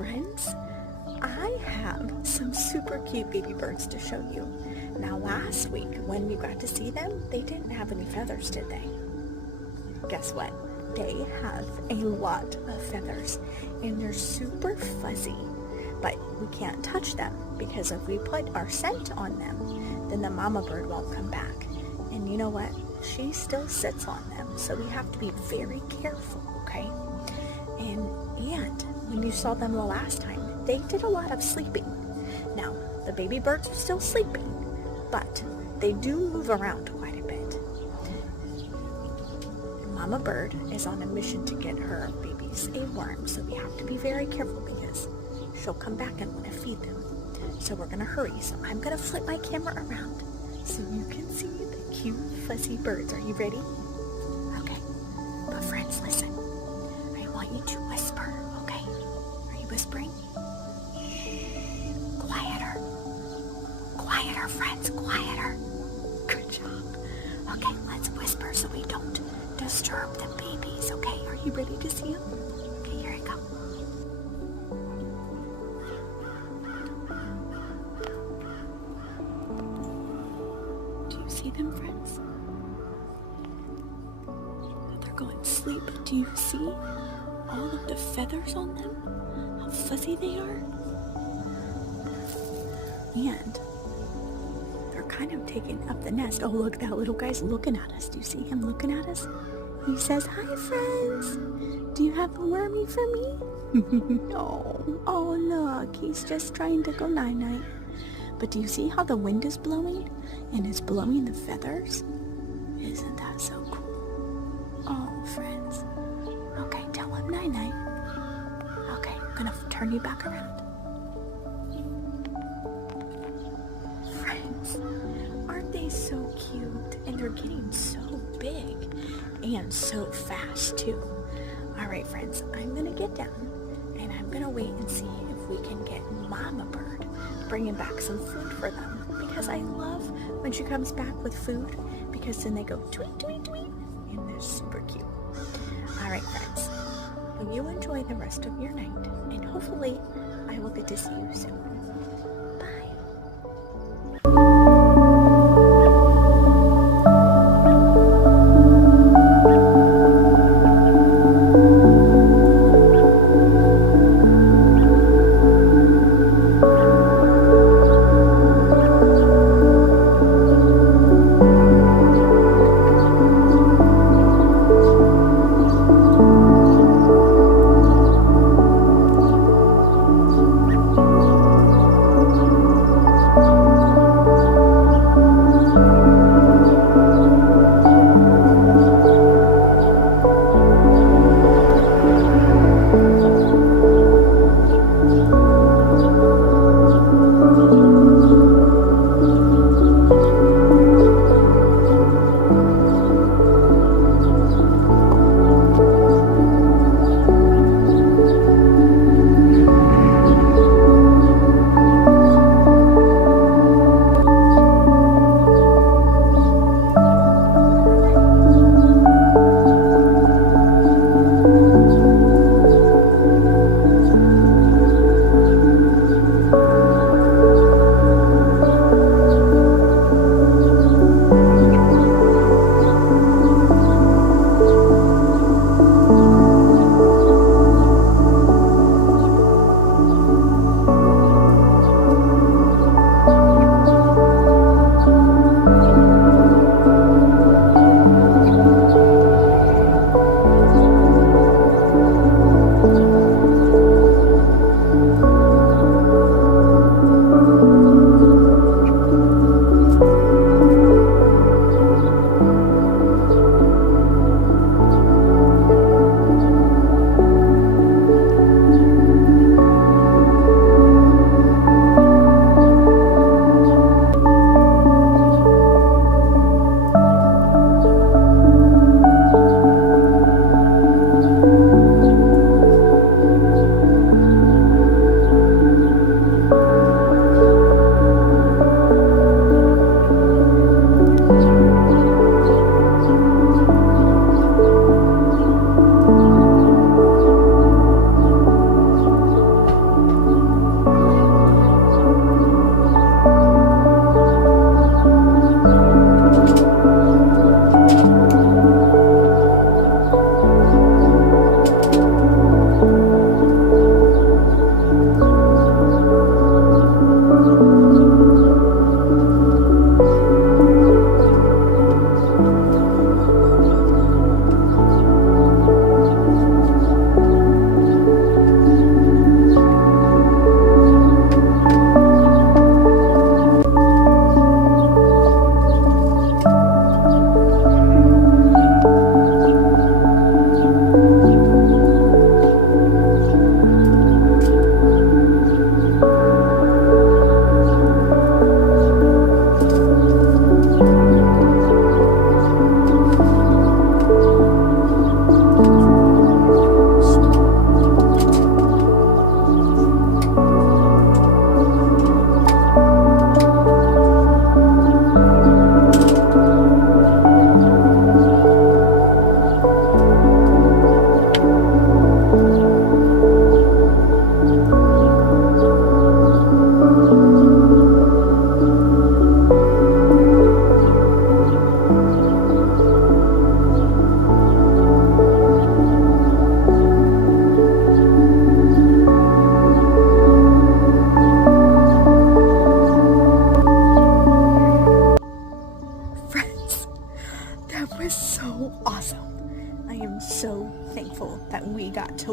friends, I have some super cute baby birds to show you. Now last week when you got to see them, they didn't have any feathers, did they? Guess what? They have a lot of feathers and they're super fuzzy, but we can't touch them because if we put our scent on them, then the mama bird won't come back. And you know what? She still sits on them, so we have to be very careful, okay? And when you saw them the last time, they did a lot of sleeping. Now, the baby birds are still sleeping, but they do move around quite a bit. Mama bird is on a mission to get her babies a worm, so we have to be very careful because she'll come back and want to feed them. So we're going to hurry. So I'm going to flip my camera around so you can see the cute fuzzy birds. Are you ready? Okay. But friends, listen. I want you to whisper, okay? Are you whispering? Quieter. Quieter, friends, quieter. Good job. Okay, let's whisper so we don't disturb the babies, okay? Are you ready to see them? Okay, here I go. Do you see them, friends? They're going to sleep. Do you see all of the feathers on them? How fuzzy they are? And they're kind of taking up the nest. Oh, look, that little guy's looking at us. Do you see him looking at us? He says, "Hi, friends. Do you have a wormy for me?" Oh, look. He's just trying to go night-night. But do you see how the wind is blowing? And it's blowing the feathers? Isn't that so cool? Oh, friends. Okay, tell him night-night. Okay, I'm going to turn you back around. Friends, aren't they so cute? And they're getting so big and so fast too. All right, friends, I'm gonna get down and I'm gonna wait and see if we can get Mama Bird bringing back some food for them, because I love when she comes back with food, because then they go tweet, tweet, tweet, and they're super cute. All right, friends, well, you enjoy the rest of your night, and hopefully I will get to see you soon.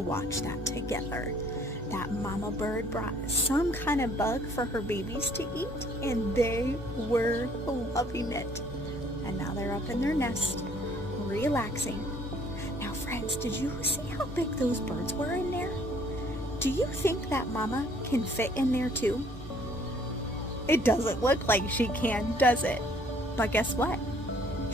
watch that together. That mama bird brought some kind of bug for her babies to eat, and they were loving it. And now they're up in their nest, relaxing. Now, friends, did you see how big those birds were in there? Do you think that mama can fit in there too? It doesn't look like she can, does it? But guess what?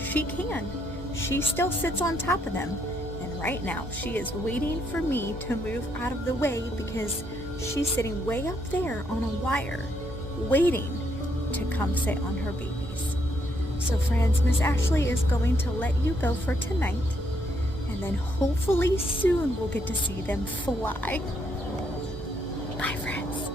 She can. She still sits on top of them. And right now, she is waiting for me to move out of the way because she's sitting way up there on a wire, waiting to come sit on her babies. So friends, Miss Ashley is going to let you go for tonight. And then hopefully soon we'll get to see them fly. Bye, friends.